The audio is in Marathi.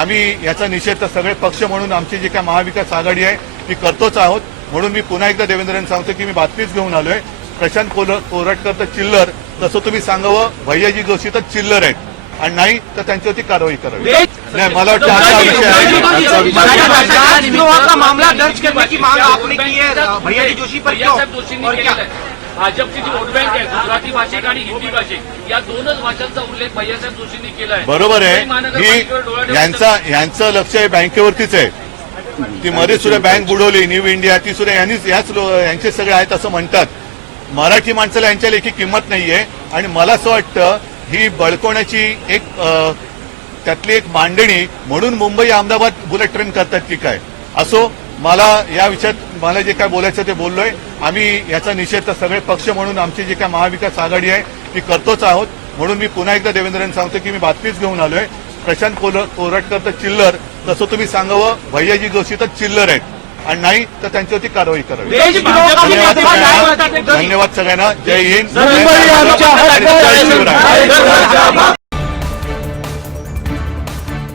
आम्ही याचा निषेध तर सगळे पक्ष म्हणून आमची जी काय महाविकास आघाडी आहे ती करतोच आहोत. म्हणून मी पुन्हा एकदा देवेंद्रन सांगतो की मी बातमीच घेऊन आलोय. प्रशांत कोल- कोरटकर तर चिल्लर. तसं तुम्ही सांगावं भैयाजी जोशी तर चिल्लर आहेत. आणि नाही तर त्यांच्यावरती कारवाई करावी. नाही मला वाटतं हा विषय आहे. राजद्रोह का मामला दर्ज करने की मांग आपने की है भैया जी जोशी पर क्यों? भैयासाहेब जोशींनी और क्या? केलेलं आहे भाजपची जी वोट बँक आहे गुजराती भाषिक आणि हिंदी भाषिक या दोनच भाषांचा उल्लेख भैयासाहेब जोशींनी केला आहे बरोबर आहे. ही यांचा यांचं लक्ष आहे बँकेवरतीच आहे. ती मध्ये सुद्धा बँक बुडवली न्यू इंडिया ती सुद्धा यांनीच याच यांचे सगळे आहेत असं म्हणतात. मराठी माणसाला यांच्या लेखी किंमत नाहीये. आणि मला असं वाटतं ही बळकवण्याची एक त्यातली एक मांडणी म्हणून मुंबई अहमदाबाद बुलेट ट्रेन करतात की काय? असो मला या विषयात मला जे काय बोलायचं ते बोललोय. आम्ही याचा निषेध तर सगळे पक्ष म्हणून आमची जी काय महाविकास आघाडी आहे ती करतोच आहोत. म्हणून मी पुन्हा एकदा देवेंद्रन सांगतो की मी बातमीच घेऊन आलोय. प्रशांत कोल- कोरटकर तर चिल्लर. तसं तुम्ही सांगावं भैयाजी जोशी तर चिल्लर आहेत. आणि नाही तर त्यांच्यावरती कारवाई करावी। धन्यवाद. सगळ्यांना. जय हिंद.